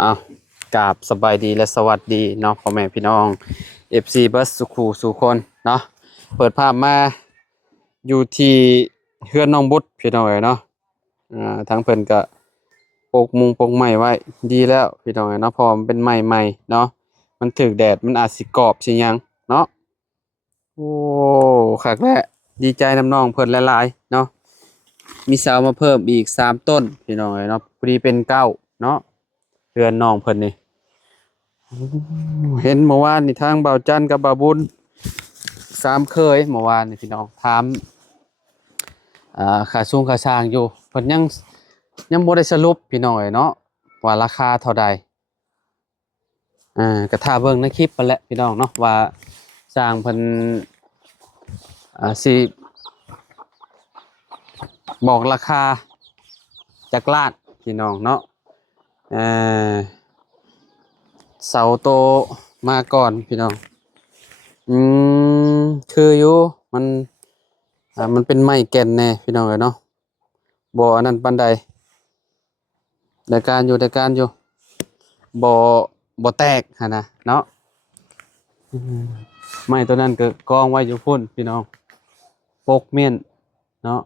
อ้าวกราบสบายดีและสวัสดีเนาะพ่อแม่พี่น้อง FC เบิร์สสุขูสู่คนเนาะเปิดภาพมาอยู่ที่เฮือนน้องบุตรพี่น้องเนาะทั้งเพิ่นก็ปลูกมุงปลูกไม้ไว้ดีแล้วพี่น้องเนาะเพอมันเป็นไม้ใหม่เนาะมันถึกแดดมันอาจสิกรอบสิหยังเนาะโอ้คักแหละดีใจนำน้องเพิ่นหลายๆเนาะมีเสามาเพิ่มอีก3ต้นพี่น้องเนาะพอดีเป็น9เนาะเฮือนน้องเพิ่นนี่ เห็นเมื่อวานนี่ทางเบาจันกับเบาบุญสามเคยเมื่อวานนี่พี่น้องถามค่าสูงค่าช่างอยู่เพิ่นยังบ่ได้สรุปพี่น้องเนาะว่าราคาเท่าใดก็ท่าเบิ่งในคลิปไปแหละพี่น้องเนาะว่าสร้างเพิ่นสิบอกราคาจากล้านพี่น้องเนาะเอ่อเสาโตมาก่อนพี่น้องอืคืออยู่มันเป็นไม้แก่นแน่พี่น้องเอ้ยเนาะบ่อันนั้นปานใดได้การอยู่บ่บ่แตกหั่นน่ะเนาะอืมไม้ตัวนั้นก็กองไว้อยู่พุ่นพี่น้องปกเม่นเนาะ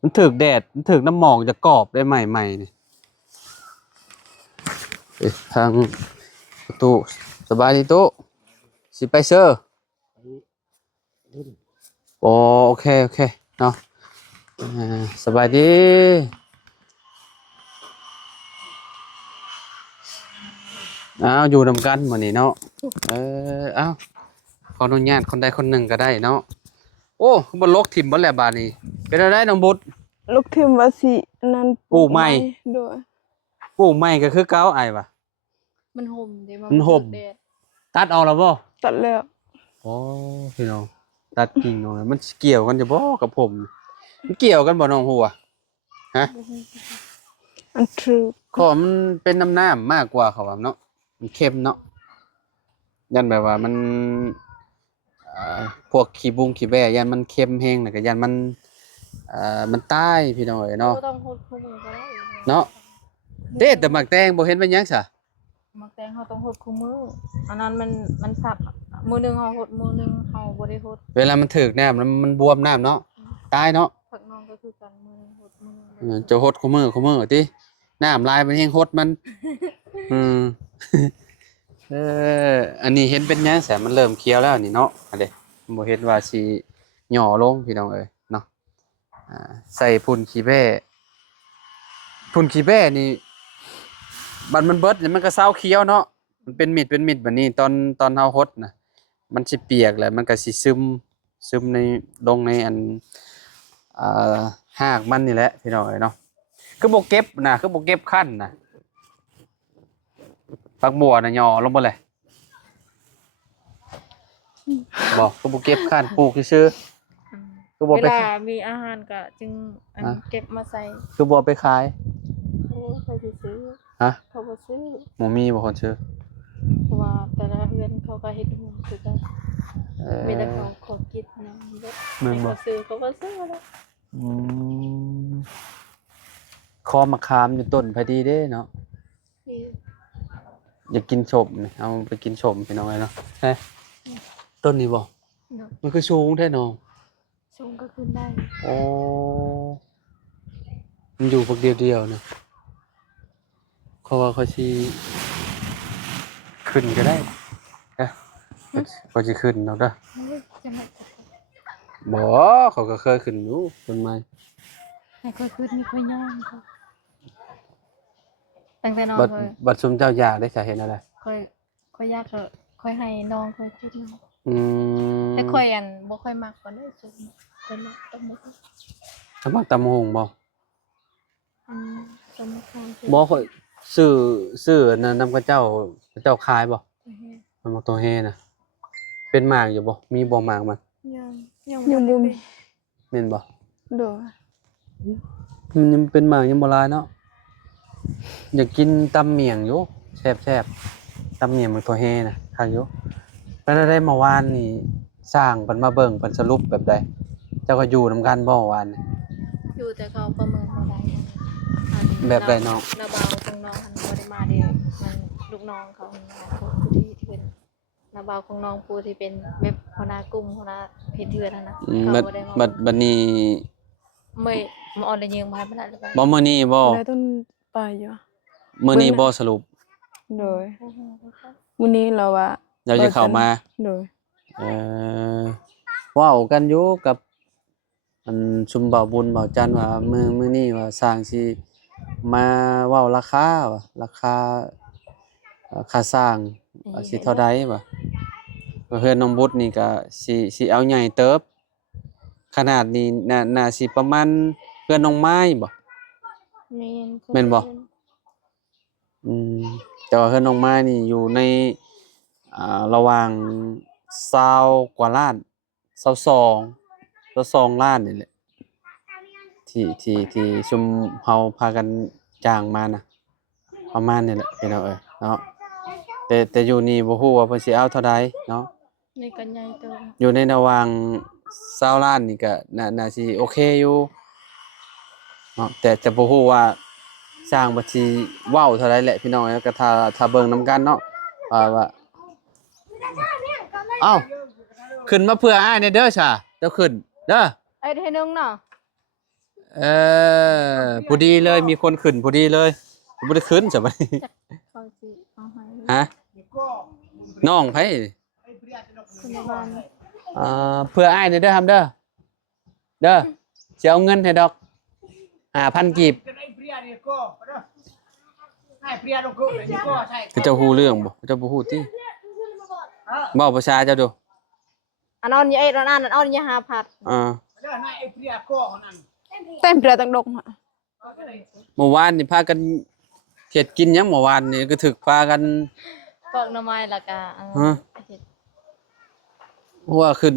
มันถึกแดดมันถึกน้ำหมอกจะกรอบได้ใหม่ๆนี่ทางประตูสบายดีตู้สิไปเซอร์โอโอเคเนาะสบายดีอยู่นำกันมื้อนี้เนาะอ้าวขออนุญาตคนใดคนหนึ่งก็ได้เนาะโอ้บ่ลกถิ่มบ่แล้วบาดนี้เป็นอะไรน้องบุตรลูกทิมว่าสินั่นปลูกไม้โดยปลูกไม้ก็คือเก่าอ้ายว่ะมันห่มเด้มันห่มตัดเอาแล้วบ่ตัดแล้ว โอ้พี่น้องตัดกิ่งหน่อยมันเกี่ยวกันจะบ่กับผมมันเกี่ยวกันบ่น้องหัวฮะ อันทรูก็มันเป็นน้ำมากกว่าเขาว่าเนาะมันเค็มเนาะยันแบบว่ามันพวกขี้บุ้งขี้แบ่ยันมันเค็มแห้งแล้วก็ยันมันตายพี่น้องเอ้ยเนาะต้องหดคู่มือก็ได้เนาะเด้แต่หมักแตงบ่เห็นเป็นหยังซะมักแตงเขาต้องหดคู่มืออันนั้นมันสับมือหนึงเขาหดมือหนึงเขาบ่ได้หดเวลามันถึกน้ำมันบวมน้ำเนาะตายเนาะผักน้องก็คือกันมือหนึงหดมือหนึงจะหดคู่มือติน้ำลายมันแห้งหดมันอืมอันนี้เห็นเป็นหยังแสมันเริ่มเคี้ยวแล้วนี่เนาะอันเด้บ่เห็นว่าสิหย่อลงพี่น้องเอ้ยเนาะใส่พุ่นขี้แบ้นี่บัดมันเบิดนี่มันก็เซาเคี้ยวเนาะมันเป็นมิดบัดนี้ตอนเฮาหดน่ะมันสิเปียกแล้วมันก็สิซึมในลงในอันอ่หากมันนี่แหละพี่น้องเอ้ยเนาะคือบ่เก็บน่ะคือบ่เก็บคั่นน่ะผักบัวน่ะหย่อลงบ่เลยบ่คือบ่เก็บคั่นปลูกซื่อๆคือบ่เวไปลามีอาหารก็จึงเก็บมาใส่คือบ่ไปขายโอ้ใครสิซื้อฮะเขาบ่ซื้อบ่มีบ่คนซื้อเพราะว่าแต่ละเฮือนเขาก็เฮ็ดหุ่มคือกันมีแต่เขาขอกินนะเบิดให้เขาซื้อเขาบ่ซื้อแล้ว อืมคอมะขามอยู่ต้นพอดีเด้เนาะอยากกินชมนี่เอาไปกินชมพี่น้องเนาะเฮ้ต้นนี้บ่มันคือสูงแท้น้องสูงก็ขึ้นได้โอ้มันอยู่พวกเดียวๆนะเขาว่าเขาสิขึ้นก็ได้นะเขาสิขึ้นเนาะเด้อบ่เขาก็เคยขึ้นอยู่ต้นไม้ให้ค่อยขึ้นนี่ค่อยย่างค่ะตั้งแต่น้องเลยบัดซุมเจ้าอยากได้สาเหตุอะไรค่อยยากก็ค่อยให้น้องค่อยขึ้นแต่มค่อยบ่ค่อยมักก็ได้สูงค่อยมักต้องบ่สมัครตำหงบ่ต้องบ่ค่อยบ่ค่อยซื้ออันนั้นนำกับเจ้าขายบ่มันบ่ตัวแฮน่ะเป็นหมากอยู่บ่มีบ่หมากมันยังบ่มี แม่นบ่โดยมันยังเป็นหมากยังบ่ลายเนาะอยากกินตำเมี่ยงอยู่แซ่บๆตำเมี่ยงมันตัวแฮน่ะคักอยู่แล้วได้เมื่อวานนี่สร้างเพิ่นมาเบิ่งเพิ่นสรุปแบบใดเจ้าก็อยู่นำกันบ่เมื่อวานนี่อยู่แต่เขาประเมินบ่ได้แบบใดน้องระบาวของน้องหั่น บ่ได้มาเด้มันลูกน้องเขาผู้ที่เป็นนาบ่าวของน้องผู้ที่เป็นแบบหัวหน้ากลุ่มหัวหน้าเพจเทือนนั่นน่ะเขาบ่ได้มา บัดนี้ ไม่มาออนได้ยิงมาบ่ได้หรือเปล่า บ่มื้อนี้บ่ ได้ต้นไปอยู่ มื้อนี้บ่สรุป โดยวันนี้เราว่า เราจะเข้ามา โดย เอ่อเว้ากันอยู่กับอันชุมบ่าวบุญบ่าวจันทร์ว่ามื้อนี้ว่าสร้างสิมาเว้าราคาว่าราคาค่าสร้างว่าสิเท่าใดว่าเฮือนน้องบุตรนี่ก็สิเอาใหญ่เติบ ขนาดนี้น่าสิประมาณเฮือนน้องไม้บ่ แม่นบ่ แต่ว่าเฮือนน้องไม้นี่อยู่ในระหว่าง20กว่าล้าน22ล้านนี่แหละที่ชุมเฮาพากันจ้างมานะประมาณนี้แหละพี่น้องเอ้ยเนาะแต่อยู่นี่บ่ฮู้ว่าเพิ่นสิเอาเท่าใดเนาะ ในกันใหญ่เติม อยู่ในระหว่าง20ล้านนี่ก็น่าสิโอเคอยู่เนาะแต่จะบ่ฮู้ว่าสร้างบัดสิเว้าเท่าใดแหละพี่น้องก็ถ้าเบิ่งนํกันเนาะว่าเอ้าขึ้นมาเพื่ออ้ายแน่เด้อช่าเจ้าขึ้นเด้อ ไอ้เทนึงเนาะ พอดีเลยมีคนขึ้นพอดีเลยบ่ได้ขึ้นซะบัดนี้ เขาสิเอาให้ ฮะน้องไผ คุณบ้าน เพื่ออ้ายแน่เด้อครับเด้อสิเอาเงินให้ดอก5,000กีบคือเจ้าฮู้เรื่องบ่เจ้าบ่ฮู้ติเว้าภาษาเจ้าดู อันนั้นอย่าอันนั้นเอาอย่าหาผัด เต็มเปลือกตังดงค่ะ เมื่อวานนี่พากันเฮ็ดกินหยังเมื่อวานนี่ก็ถึกพากัน ปอกหน่อไม้แล้วก็เฮ็ด ว่าขึ้น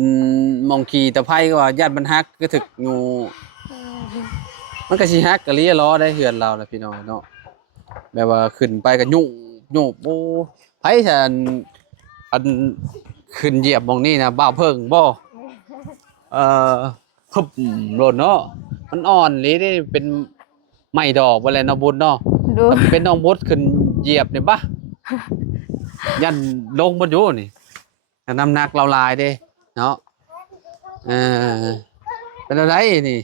มองขี่ตะไผก็ว่าญาติมันฮักก็ถึกงูมันก็สิฮักกะลีล้อได้เฮือนเราล่ะพี่น้องเนาะแบบว่าขึ้นไปก็ยุ่งโอ้ไผฉันอันขึ้นเหยียบหม้องนี้นะบ่าวเพิ่งบ่พึบโลดเนาะมันอ่อนเลยได้เป็นไม้ดอกบ่แลเนาะบุญเนาะ โดย เป็นน้องบดขึ้นเหยียบนี่บ่ยันลงบ่อยู่นี่น้ำหนักเราหลายเด้เนาะเป็นอะไรนี่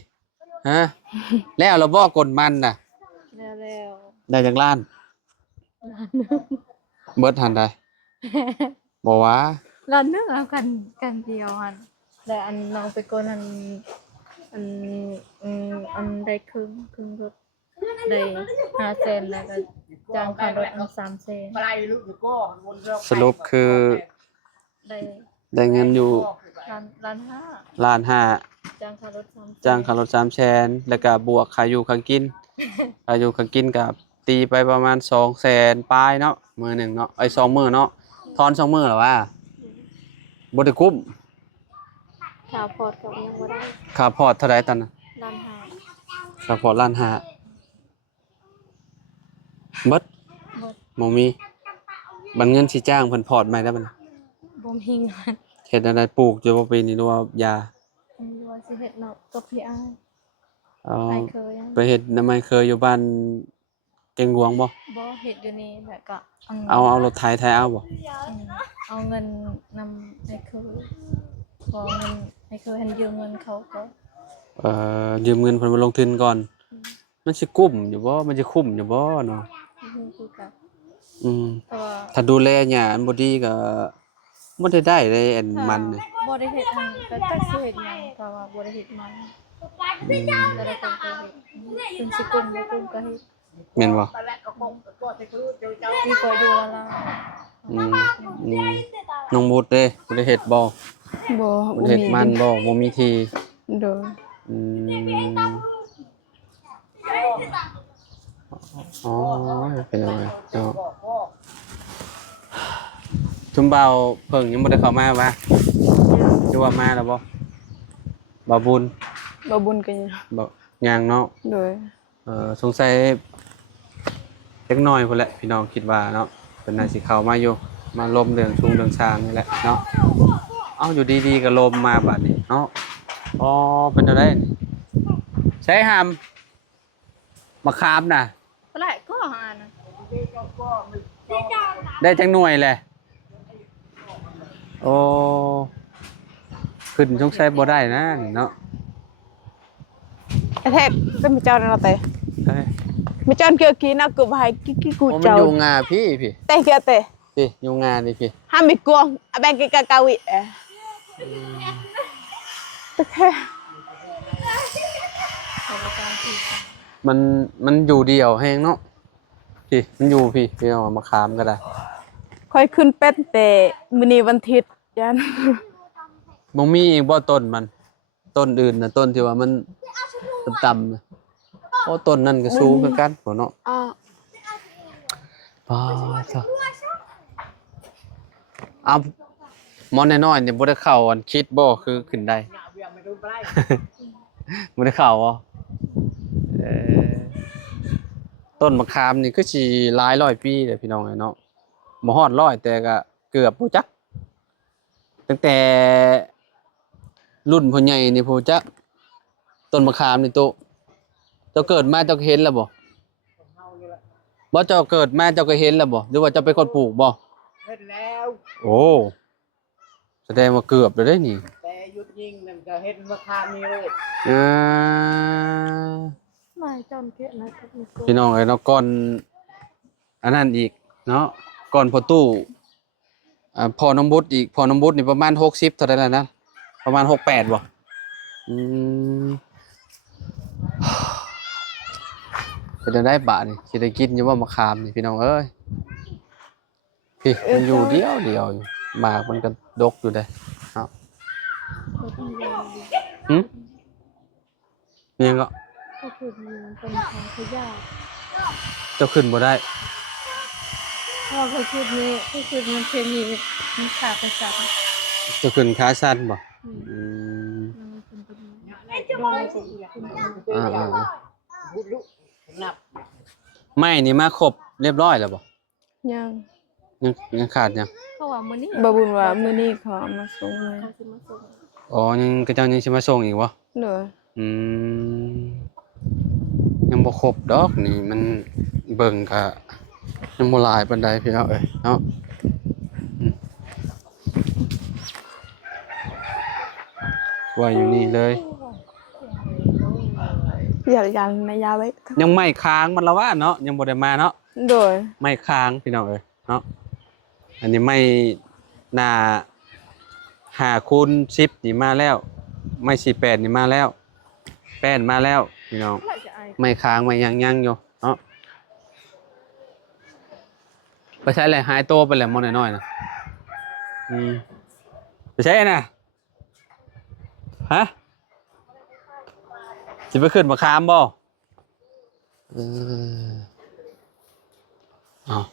ฮะแล้วเราบ่กดมันน่ะ แล้ว ได้จากล้านเบิดหันได้บ่ว่า ร้านนึงเอากันเดียวหันแต่อันน้องไปก่อนอันได้ครึ่งรถได้500,000แล้วก็จ้างค่ารถ300,000 สรุปคือ ได้เงินอยู่ ล้านห้า 1,500,000 จ้างค่ารถ300,000 จ้างค่ารถ300,000แล้วก็บวกค่าอยู่ค่ากินค่าอยู่ค่ากินก็ตีไปประมาณ200,000ปลายเนาะมื้อหนึงเนาะไอ้2มื้อเนาะทอน2มื้อเหรอวะบ่ได้คุ้ม ค่าพอร์ตก็ยังบ่ได้ ค่าพอร์ตเท่าใดตอนน่ะ ล้านห้า ค่าพอร์ต1,500,000เบิด หมด บ่มีบัดเงินสิจ้างเพิ่นพอร์ตใหม่ได้บ่น่ะ บ่มีเงิน เฮ็ดอะไรปลูกอยู่บ่ปีนี้หรือว่ายา อันนี้ว่าสิเฮ็ดเนาะกับพี่อ้าย เอา อ้ายเคยยัง ไปเฮ็ดน้ำไม้เคยอยู่บ้านเก่งหลวงบ่ บ่เฮ็ดอยู่นี่แล้วก็ เอารถไถเอาบ่ เอาเงินนำให้คือขอเงินให้คือให้ยืมเงินเขาก็ ยืมเงินเพิ่นมาลงทุนก่อน มันสิกุ้มอยู่บ่มันสิคุ้มอยู่บ่เนาะ คือกับ อืม เพราะว่า ถ้าดูแลหญ้าอันบ่ดีก็บ่ได้เลยอันมันนี่ บ่ได้เฮ็ดอันก็จักสิเฮ็ดหยังแต่ว่าบ่ได้เฮ็ดมันแล้วได้ก็เฮ็ดถึงสิกุมบ่กุมก็เฮ็ด แม่นบ่ ดีกว่าอยู่แล้ว อืมน้องบุตรเด้บ่ได้เฮ็ดบ่ บ่ บ่ได้เฮ็ดมันบ่บ่มีที่ โดย อืมอ๋อเป็นอะไรเนาะชุมเบาเพิ่งยังบ่ได้เข้ามาวะหรือว่ามาแล้วบ่บ่บุญ บ่บุญกันอยู่ บ่ยังเนาะ โดย สงสัยเล็กน้อยพุ่นแหละพี่น้องคิดว่าเนาะเพิ่นน่าสิเข้ามาอยู่มาลมเรื่องชุงเรื่องช้างนี่แหละเนาะเอ้าอยู่ดีๆก็ลมมาบัดนี้เนาะอ๋อเป็นจังได๋นี่ใช้หำมะขามน่ะ แปลกก็หานะ ได้จังหน่วยแหละโอ้ขึ้นสงสัยบ่ได้นะนี่เนาะ ไอ้เทพเป็นมิจอนเราเตะ เฮ้ย มิจอนเกี่ยวกี้นักกูบายกี้กู โอ้มัน เจ้า อยู่งาพี่พี่ เตะเกี่ยวเตะ พี่อยู่งาดิพี่ ห้ามมีกวงอะแบงกิกากาวิตะแค่ มันอยู่เดียวแฮงเนาะพี่มันอยู่พี่เอามาคามก็ได้ ค่อยขึ้นเป็นแต่มื้อนี้วันอาทิตย์ยัน บ่มีอีกบ่ต้นมัน ต้นอื่นน่ะต้นที่ว่ามันต่ำๆน่ะโอ้ต้นนั่นก็สูงคือกันบ่เนาะ อ่า ปาซะเอาหมอนน้อยๆนี่บ่ได้เข้าอันคิดบ่คือขึ้นได้ บ่ได้เข้าบ่เอ่อต้นมะขามนี่คือสิหลายร้อยปีเด้อพี่น้องเอ้ยเนาะบ่ฮอด100แต่ก็เกือบบ่จักตั้งแต่รุ่นพ่อใหญ่นี่ผู้จักต้นมะขามนี่โตเจ้าเกิดมาเจ้าก็เห็นแล้วบ่บ่เจ้าเกิดมาเจ้าก็เห็นแล้วบ่หรือว่าเจ้าเป็นคนปลูกบ่ เห็นแล้ว โอ้แสดงว่าเกือบแล้วได้นี่ แต่หยุดยิงนั่นก็เห็นมะขามนี่เลย อ่า ไม่จอนเกะนะกับมีกู พี่น้องเอ้ยเนาะก่อนอันนั้นอีกเนาะก่อนพอตู้พอน้องบุตรอีกพอน้องบุตรนี่ประมาณ60เท่าไหร่แล้วนะประมาณ68บ่อืมจะได้บาทนี่สิได้กินอยู่ว่ามะขามนี่พี่น้องเอ้ยพี่มันอยู่เดียวอยู่หมากมันก็ดกอยู่เด้เนาะ ก็ต้องเรียนดี หึเนี่ยก็ ก็คือมันเป็นของขยะ เจ้าขึ้นบ่ได้ เพราะก็คือนี่ก็คือมันเป็นมีขาประจำ เจ้าขึ้นขาสั้นบ่อืม มันเป็นตัวนี้โดนอะไรสักอย่าง อ่า บุลุนับ ๆไม่นี่มาครบเรียบร้อยแล้วบ่ ยัง ยังขาดยัง เพราะว่ามื้อนี้ บาบุญว่ามื้อนี้เขาเอามาส่งเลย เขาสิมาส่ง อ๋อยังกระเจ้ายังสิมาส่งอีกบ่ เด้อ อืมยังบ่ครบดอกนี่มันเบิ่งก็ยังบ่หลายปานใดพี่น้องเอ้ยเนาะอืมว่าอยู่นี่เลย อย่าในยาไว้ ยังไม่ค้างมันละว่าเนาะยังบ่ได้มาเนาะ โดย ไม่ค้างพี่น้องเอ้ยเนาะอันนี้ไม่หน้า5คูณ10นี่มาแล้วไม่48นี่มาแล้วแป้นมาแล้วพี่น้อง เราจะอาย ไม่ค้างไม่ยังอยู่เนาะไปใช้อะไรหายตัวไปแล้วมอน้อยๆนะไปใช้น่ะฮะจะไปขึ้นมาคามบ่อ้าว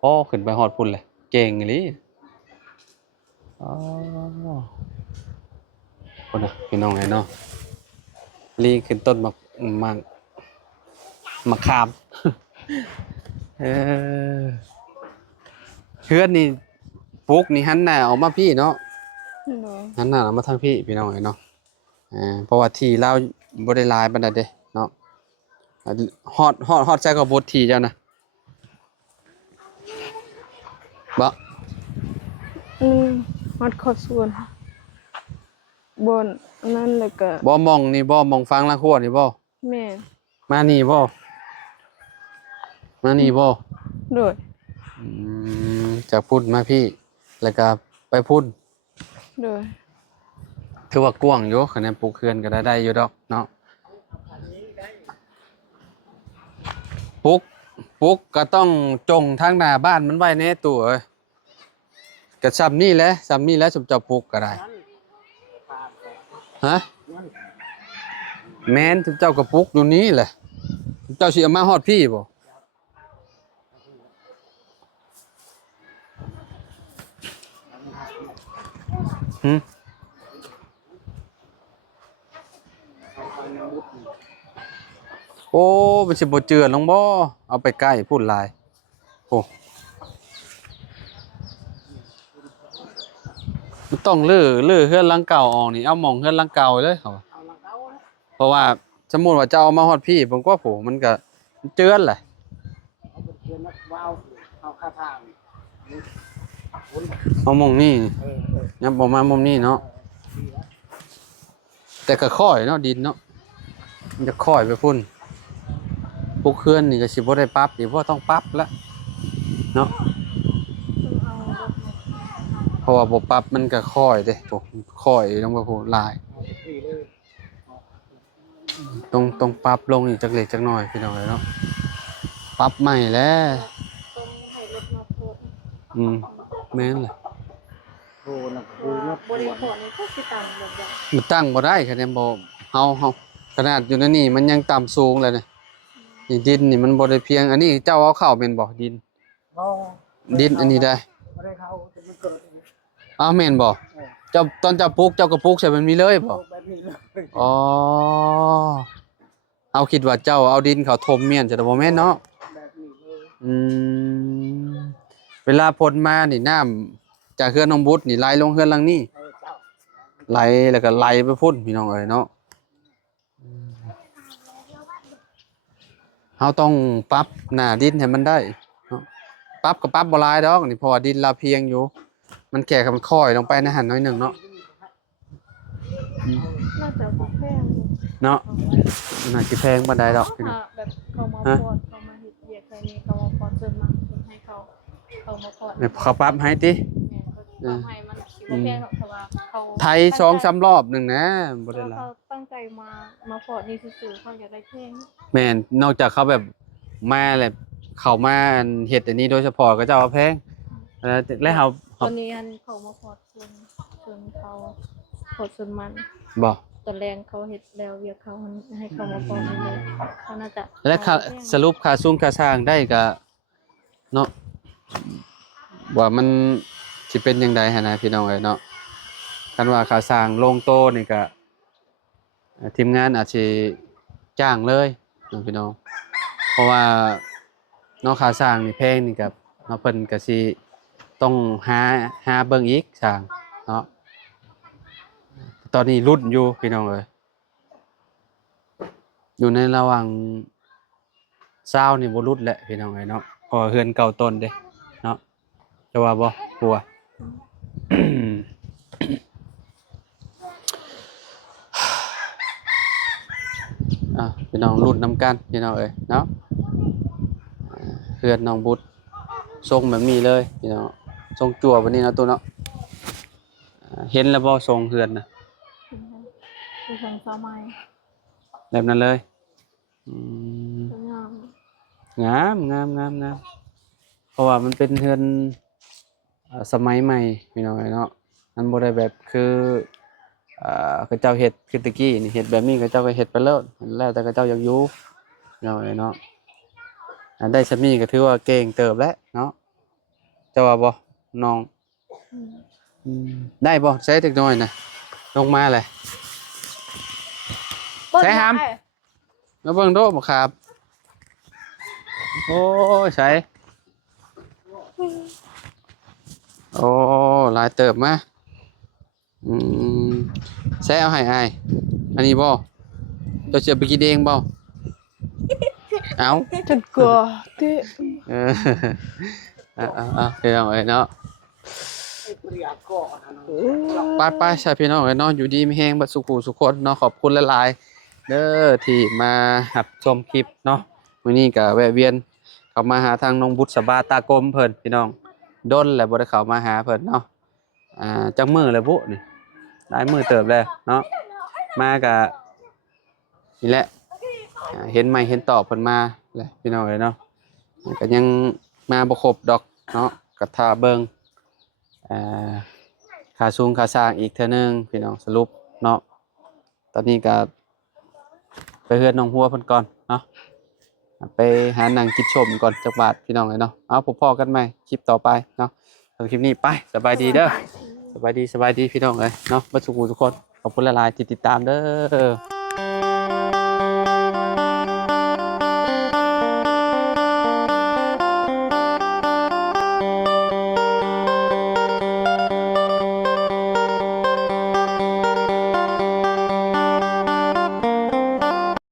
โอ้ขึ้นไปฮอดพุ่นเลยเก่งอีหลีอ๋อคนน่ะพี่น้องไงเนาะลีขึ้นต้นมาคาม เออเพื่อนนี่ปลูกนี่หันหน้าออกมาพี่เนาะ โดย หันหน้าออกมาทางพี่พี่น้องเนาะเพราะว่าที่เราบ่ได้หลายปานใดเด้เนาะฮอดใจกับบทที่เจ้านะบ่ ฮอดครบส่วนบนนั่นเลยก็ บ่มองนี่บ่มองฟังละขั้วนี่บ่ แม่ มานี่บ่มานี่บ่ โดย จากพุ่นมาพี่ แล้วก็ไปพุ่น โดย คือว่ากว้างอยู่คะแนนปลูกเขื่อนก็ได้อยู่ดอกเนาะปลูกก็ต้องจงทางหน้าบ้านมันไว้แน่ตัวเอ้ยก็ซ้ำนี่แหละสมเจ้าปลูกก็ได้ฮะแม่นสมเจ้าก็ปลูกอยู่นี้แหละสมเจ้าสิเอามาฮอดพี่บ่หึโอ้มันสิบ่เจือลงบ่เอาไปใกล้พูดหลายโอ้มันต้องลื้อเฮือนหลังเก่าออกนี่เอาหม่องเฮือนหลังเก่าเลยเขาว่า เอาละเขา เพราะว่าสมมุติว่าจะเอามาฮอดพี่ผมก็โหมันก็เจือนแหละ เอาเป็นเพื่อน นักว้าวเอาคาทางวุ้น เอามองนี่ เออ ยับบ่มามุมนี้เนาะ ดีแล้ว แต่ก็ค่อยเนาะดินเนาะมันจะค่อยไปพุ่นพวกเคลื่อนนี่ก็สิบ่ได้ปรับอีกเพราะต้องปรับแล้วเนาะ ต้องเอารถมา เพราะว่าบ่ปรับมันก็ค่อยเด้พวกค่อยลงไปพูนลาย เอาดีเลย ต้องปรับลงอีกจักเล็กจักน้อยพี่น้องเอ้ยเนาะปรับใหม่แล้ว ต้องให้รถมาโพด แม่นแหละ โอ้นักดูนัก บริโภคนี่ก็สิตังแบบอย่าง มันตั้งบ่ได้คะแนนบ่เฮาขนาดอยู่นั่นนี่มันยังต่ำสูงเลยเนี่ยนี่ดินนี่มันบ่ได้เพียงอันนี้เจ้าเอาเข้าแม่นบ่ดิน บ่ ดินอันนี้ได้ ไม่ได้เข้าจะมันเกิด อ้าวแม่นบ่ เออ เจ้าตอนเจ้าปลูกเจ้าก็ปลูกใช่มันมีเลยบ่ แบบนี้เลย อ๋อเอาคิดว่าเจ้าเอาดินเขาถมเมียนจะบ่แม่นเนาะ แบบนี้เลย อืมเวลาฝนมานี่น้ำจากเฮือนน้องบุตรนี่ไหลลงเฮือนหลังนี้ เออเจ้า ไหลแล้วก็ไหลไปพุ่นพี่น้องเอ้ยเนาะเฮาต้องปรับหน้าดินให้มันได้เนาะปรับก็ปรับบ่หลายดอกนี่เพราะว่าดินเราเพียงอยู่ มันแค่มันค่อยลงไปนะหั่นน้อยหนึงเนาะ น่าจะบ่แพง เนาะน่าสิแพงปานใดดอกพี่น้อง แบบเขามาโพดเขามาเฮ็ดเวียกแค่นี้เขามาโพดจนมาให้เขามาโพด เนี่ยเขาปรับให้ติ แม่ก็ทำให้มันสิบ่แพงหรอกแต่ว่าเขา ไทย2-3รอบหนึงนะบ่ได้หลาย เขาตั้งใจมาโพดนี่ซื่อๆเขาอยากได้เพลง แม่นนอกจากเขาแบบมาแหละเขามาเฮ็ดอันนี้โดยเฉพาะก็เจ้าว่าแพงแล้วเขา ตอนนี้อันเขามาโพดส่วนเขาโพดส่วนมัน บ่ ตอนแรงเขาเฮ็ดแล้วเวียกเขาให้เขามาโพดนี่เลยเขาน่าจะ และค่าสรุปค่าสูงค่าสร้างได้ก็เนาะว่ามันสิเป็นจังได๋หั่นนะพี่น้องเอ้ยเนาะคันว่าค่าสร้างลงโตนี่ก็ทีมงานอาจสิจ้างเลยเนาะพี่น้องเพราะว่าเนาะค่าสร้างนี่แพงนี่ก็เนาะเพิ่นก็สิต้องหาเบิ่งอีกสร้างเนาะตอนนี้รุ่นอยู่พี่น้องเอ้ยอยู่ในระหว่างซาวนี่บ่รุดแหละพี่น้องเอ้ยเนาะเพอเฮือนเก่าต้นเด้เนาะจะว่าบ่กลัว พี่น้องรุ่นนำกันพี่น้องเอ้ยเนาะเฮือนน้องบุตรทรงแบบนี้เลยพี่น้องทรงจั่ววันนี้เนาะตัวเนาะเห็นแล้วบ่ทรงเฮือนน่ะ คือทางสมัย แบบนั้นเลยอืม สวยงาม งามเพราะว่ามันเป็นเฮือนสมัยใหม่พี่น้องเนาะมันบ่ได้แบบคือเขาเจ้าเฮ็ดคือตะกี้นี่เฮ็ดแบบนี้เขาเจ้าก็เฮ็ดไปแล้วแต่เขาเจ้าอยากอยู่พี่น้องเนาะได้ซำนี้ก็ถือว่าเก่งเติบแล้วเนาะเจ้าว่าบ่น้องได้บ่ใช้เด็กน้อยน่ะลงมาเลยใช้หามแล้วเบิ่งโดบ่ครับโอ้ยใช้โอ้หลายเติบมาใช้เอาให้อ้ายอันนี้บ่เจ้าสิไปกินเองบ่เอ้า จนกลัวติ เออพี่น้องเอ้ยเนาะ ไอ้ปริยากรนะ ไปใช่พี่น้องเอ้ยเนาะอยู่ดีมีแฮงบัดสุขุสุขคนเนาะขอบคุณหลายๆเด้อที่มารับชมคลิปเนาะมื้อนี้ก็แวะเวียนเข้ามาหาทางน้องบุษบาตากลมเพิ่นพี่น้องดนแล้วบ่ได้เข้ามาหาเพิ่นเนาะจักมื้อแล้วบุนี่หลายมื้อเติบแล้วเนาะมาก็นี่แหละเห็นไหมเห็นตอบเพิ่นมาแหละพี่น้องเอ้ยเนาะก็ยังมาบ่ครบดอกเนาะก็ท่าเบิ่งค่าสูงค่าสร้างอีกเทื่อนึงพี่น้องสรุปเนาะตอนนี้ก็ไปเฮือนน้องหัวเพิ่นก่อนเนาะไปหานั่งกินชมก่อนจักบาทพี่น้องเอ้ยเนาะเอาพบพอกันใหม่คลิปต่อไปเนาะสำหรับคลิปนี้ไปสบายดีเด้อสบายดีพี่น้องเอ้ยเนาะบ่สุขทุกคนขอบคุณหลายๆที่ติดตามเด้อ